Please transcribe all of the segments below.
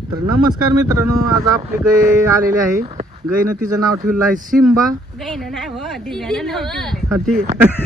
तर नमस्कार मित्रांनो, आज आपली गाय आलेली आहे. गायनं तिचं नाव ठेवलं आहे सिम्बा. गायनं नाही हो, दिव्यानं नाव ठेवलंय. हा ती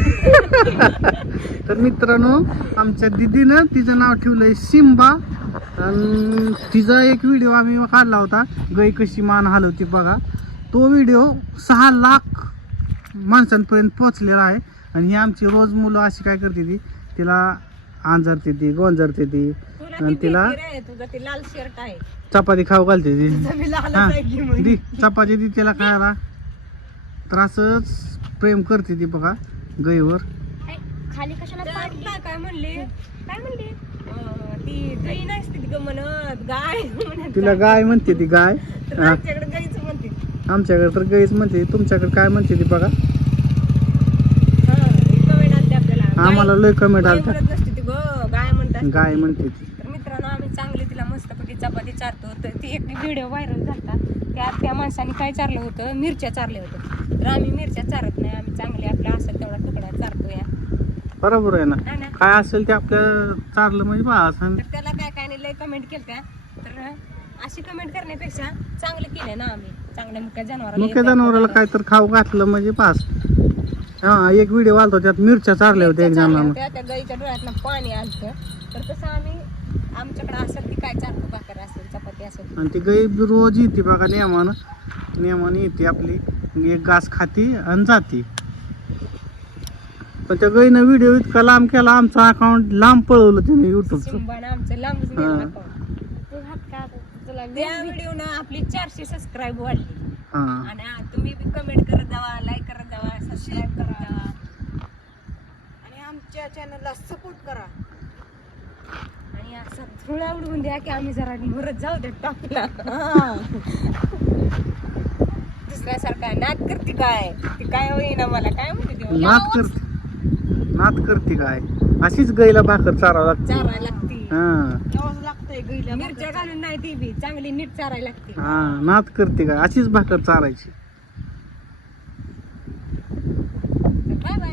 तर मित्रांनो, आमच्या दीदीनं तिचं नाव ठेवलंय सिम्बा. आणि तिचा एक व्हिडिओ आम्ही काढला होता, गाय कशी मान हलवती बघा. तो व्हिडिओ 6 लाख माणसांपर्यंत पोहोचलेला आहे. आणि ही आमची रोज मुलं अशी काय करते ती, तिला आंजरते ती, गोंजरते ती, आणि तिला तुझं ते लाल शर्ट आहे, चपाती खाऊ घालते ती. तुझं मी लालच हा आहे की मग. दी चपाती दी त्याला खायला. तर असंच प्रेम करते ती बघा गायीवर. खाली कशाला पाडली? काय म्हणली? काय म्हणली? ती गाई नसते ती म्हणत, गाय म्हणत. तिला गाय म्हणते ती, गाय. तर हा. आमच्याकडे गाईच म्हणते. आमच्याकडे तर गायच म्हणते, तुमच्याकडे काय म्हणते ती बघा. हा, कमेंट आलते आपल्याला. आम्हाला लय कमेंट गाय आलता, म्हणत नसते ती गं, गाय म्हणतात. गाय म्हणते ती. तर मित्रांनो, आम्ही चांगली तिला मस्तपैकी चपाती चारतो. तर ती एक व्हिडिओ व्हायरल झाला. त्यात त्या माणसाने काय चारलं होतं, मिरच्या चारल्या होत्या. तर आम्ही मिरच्या चारत नाही, आम्ही चांगले आपल्या असेल तेवढा तुकडा चारतो या. बरोबर आहे ना, है ना? काय असेल ते आपल्या चारलं म्हणजे बस. तर त्याला काय काय नाही, लय कमेंट केलत्या. तर अशी कमेंट करण्यापेक्षा चांगलं केलं ना आम्ही, चांगल्या मुख्या जनावराला. मुख्य जनावराला काय तर खाऊ घातलं म्हणजे बस. हा, एक व्हिडिओ आलता त्यात मिरच्या चारल्या होत्या एक जणांना. त्या गाईच्या डोळ्यातनं पाणी आलतं. तर तसं आम्ही आमच्याकडे असेल ती काय चारतो, भाकर असेल, चपाती असेल. आणि ती गाय रोज येते बघा, नियमानं येते आपली, एक घास खाती आणि जाते. पण त्या गायीनं व्हिडिओ इतका लांब केला, आमचं अकाउंट लांब पळवलं त्याने युट्यूबचं. शिंबानं आमचं लांबच हा. नेलं account. त्या व्हिडिओनं आपली 400 सबस्क्राईब वाढली. हा, आणि तुम्ही कमेंट करत जावा, लाईक करत जावा, सबस्क्राईब करत जावा आणि आमच्या चॅनलला सपोर्ट करा. आणि असं थोडा उडवून द्या की आम्ही जरा मरत जाऊ द्या टाकला. दुसऱ्यासारखा नाद करते काय, ती काय होईना मला काय म्हणते ती, नात करते काय, अशीच गायीला भाकर चारावं लागते. चारायला लागती. हा लागतंय गईला, मिरच्या घालून नाही ती बी चांगली नीट चारायला लागते. हा, नात करते काय, अशीच भाकर चारायची. Bye bye.